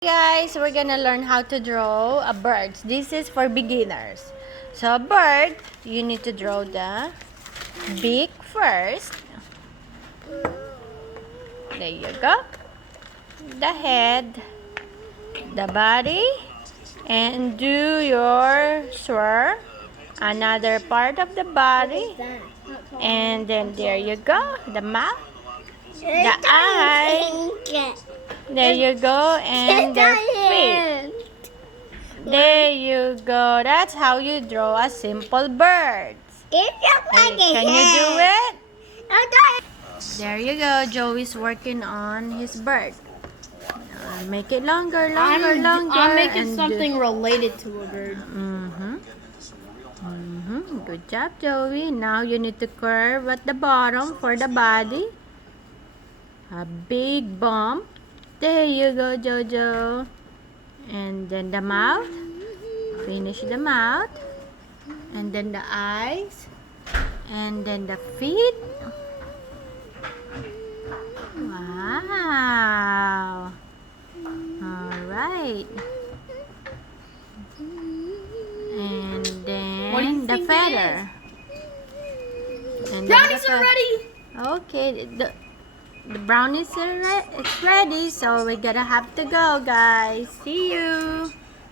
Guys, we're gonna learn how to draw a bird. This is for beginners. So a bird, you need to draw the beak first. There you go. The head, the body, and do your swirl. Another part of the body. And then there you go. The mouth, the eye. There you go. And the feet. There you go. That's how you draw a simple bird. Can you do it? There you go. Joey's working on his bird. Make it longer. I'm making something related to a bird. Good job, Joey. Now you need to curve at the bottom for the body. A big bump. There you go, Jojo. And then the mouth. Finish the mouth. And then the eyes. And then the feet. Wow. Alright. And then the feather. And Brownies are ready! Okay. The brownies are ready, so we gotta have to go, guys. See you.